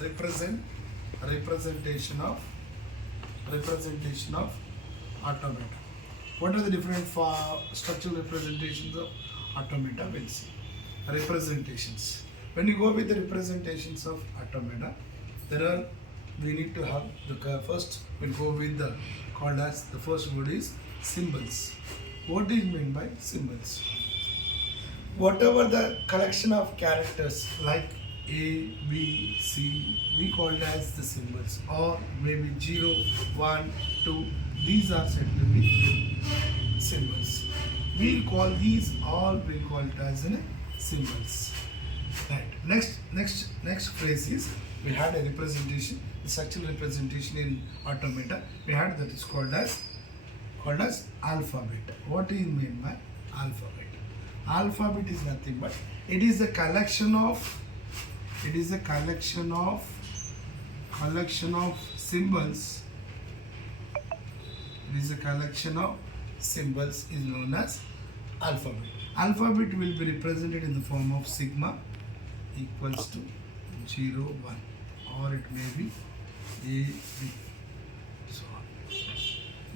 representation of automata. What are the different structural representations of automata? We'll see. Representations. When you go with the representations of automata, we need to have the first. We'll go with the called as the first word is symbols. What is meant by symbols? Whatever the collection of characters like A, B, C, we call it as the symbols, or maybe 0, 1, 2. These are said to be symbols. We'll call these all. We'll call it as symbols. Right. Next phrase is we had a representation, the structural representation in automata. We had that is called as alphabet. What do you mean by alphabet? Alphabet is nothing but it is a collection of symbols. It is a collection of symbols is known as alphabet. Alphabet will be represented in the form of sigma equals to 0, 1, or it may be A, B, so on.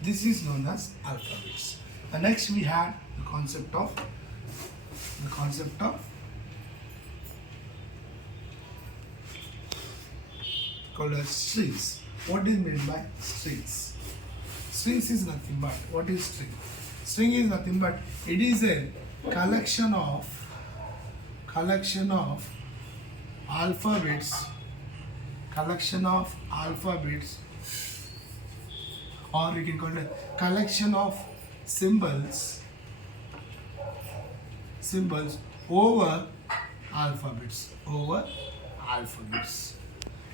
This is known as alphabets. And next we have the concept of called as strings. What is meant by strings? Strings is nothing but, what is string? String is nothing but it is a collection of alphabets, or you can call it a collection of symbols over alphabets.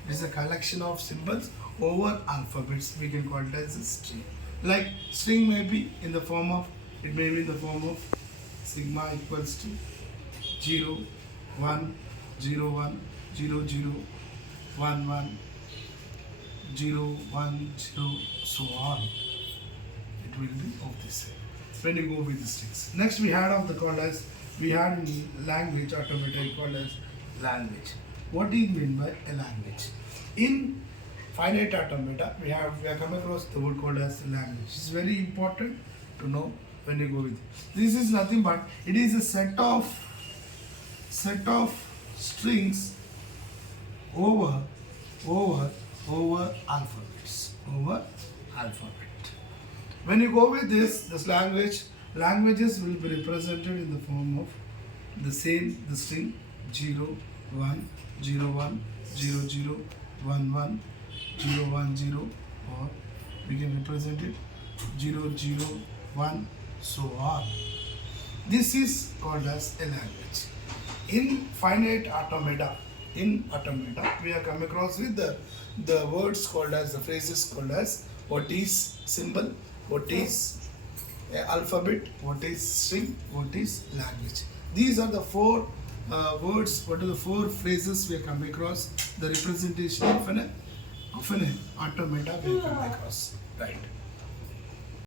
It is a collection of symbols over alphabets. We can call it as a string. Like string may be in the form of, it may be in the form of sigma equals to 0, 1, 0, 1, 0, 0, 1, 1, 0, 1, 0, so on. It will be of this same when you go with the strings. Next we had in language automata called as language. What do you mean by a language? In finite automata, we have come across the word called as language. It's very important to know when you go with it. This is nothing but it is a set of strings over alphabets. When you go with this languages will be represented in the form of the string 0, 1, 0, 1, 0, 0, 1, 1, 0, 1, 0, or we can represent it 0, 0, 1, so on. This is called as a language. In finite automata, we are come across with the words called as, the phrases called as what is symbol, what is alphabet, what is string, what is language. These are the four words. What are the four phrases we have come across? The representation of an automata we have come across. Right.